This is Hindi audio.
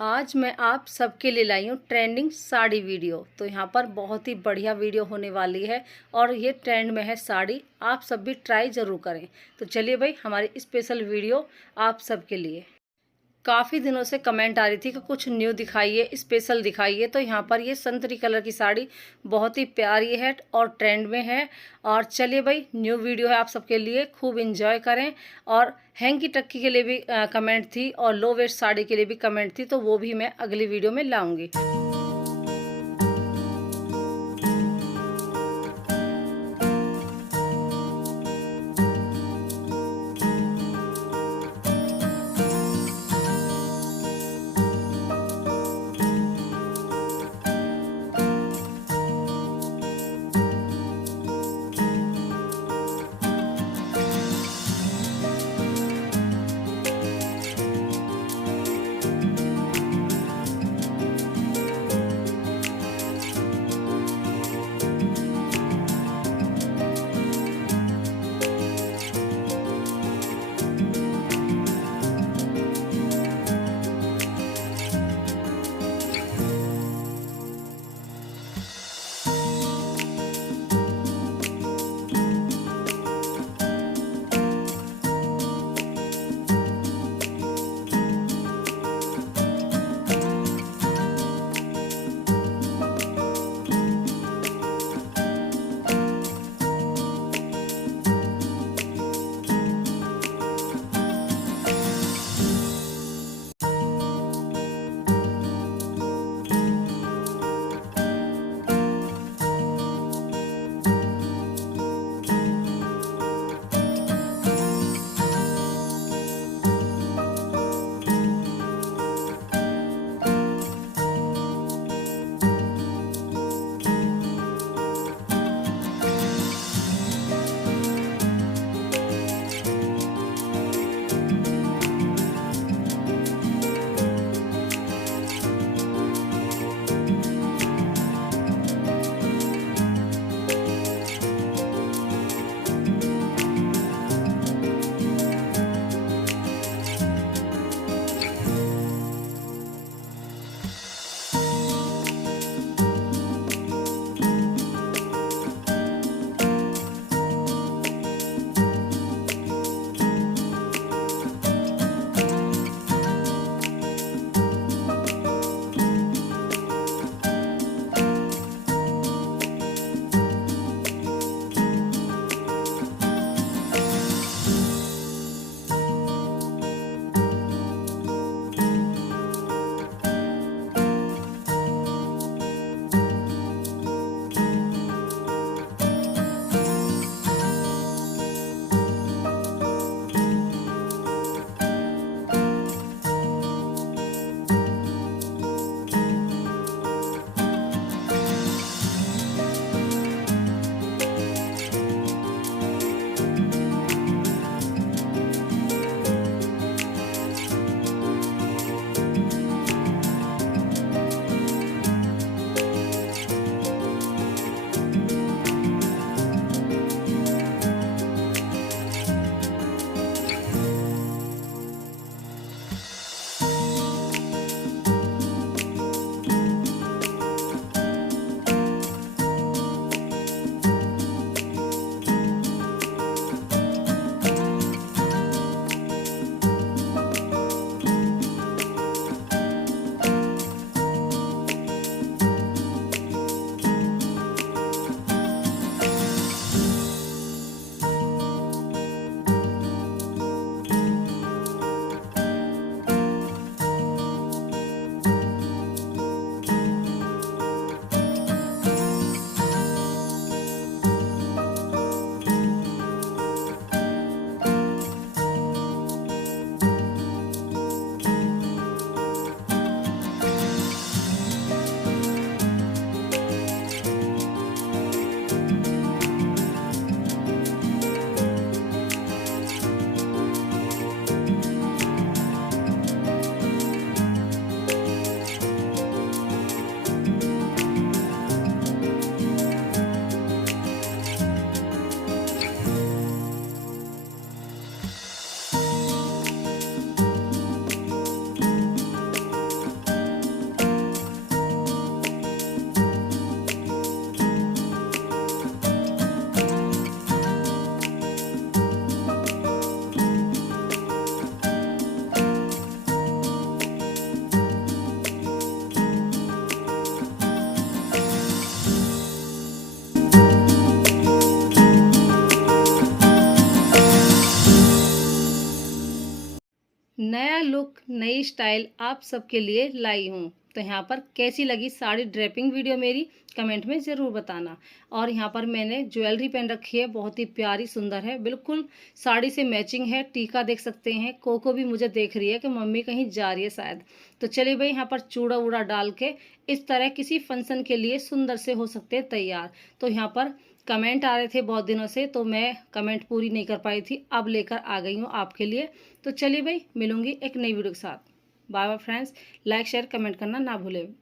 आज मैं आप सबके लिए लाई हूँ ट्रेंडिंग साड़ी वीडियो। तो यहाँ पर बहुत ही बढ़िया वीडियो होने वाली है और ये ट्रेंड में है साड़ी। आप सब भी ट्राई ज़रूर करें। तो चलिए भाई, हमारी स्पेशल वीडियो आप सबके लिए। काफ़ी दिनों से कमेंट आ रही थी कि कुछ न्यू दिखाइए, स्पेशल दिखाइए। तो यहाँ पर ये संतरी कलर की साड़ी बहुत ही प्यारी है और ट्रेंड में है। और चलिए भाई, न्यू वीडियो है आप सबके लिए, खूब इंजॉय करें। और हैंकी टक्की के लिए भी कमेंट थी और लो वेस्ट साड़ी के लिए भी कमेंट थी, तो वो भी मैं अगली वीडियो में लाऊंगी। नई स्टाइल आप सबके लिए लाई हूँ। तो यहाँ पर कैसी लगी साड़ी ड्रेपिंग वीडियो मेरी, कमेंट में ज़रूर बताना। और यहाँ पर मैंने ज्वेलरी पहन रखी है, बहुत ही प्यारी सुंदर है, बिल्कुल साड़ी से मैचिंग है। टीका देख सकते हैं। कोको भी मुझे देख रही है कि मम्मी कहीं जा रही है शायद। तो चलिए भाई, यहाँ पर चूड़ा वूड़ा डाल के इस तरह किसी फंक्शन के लिए सुंदर से हो सकते हैं तैयार। तो यहाँ पर कमेंट आ रहे थे बहुत दिनों से, तो मैं कमेंट पूरी नहीं कर पाई थी, अब लेकर आ गई हूँ आपके लिए। तो चलिए भाई, मिलूंगी एक नई वीडियो के साथ। Bye bye friends, like share comment करना ना भूलें।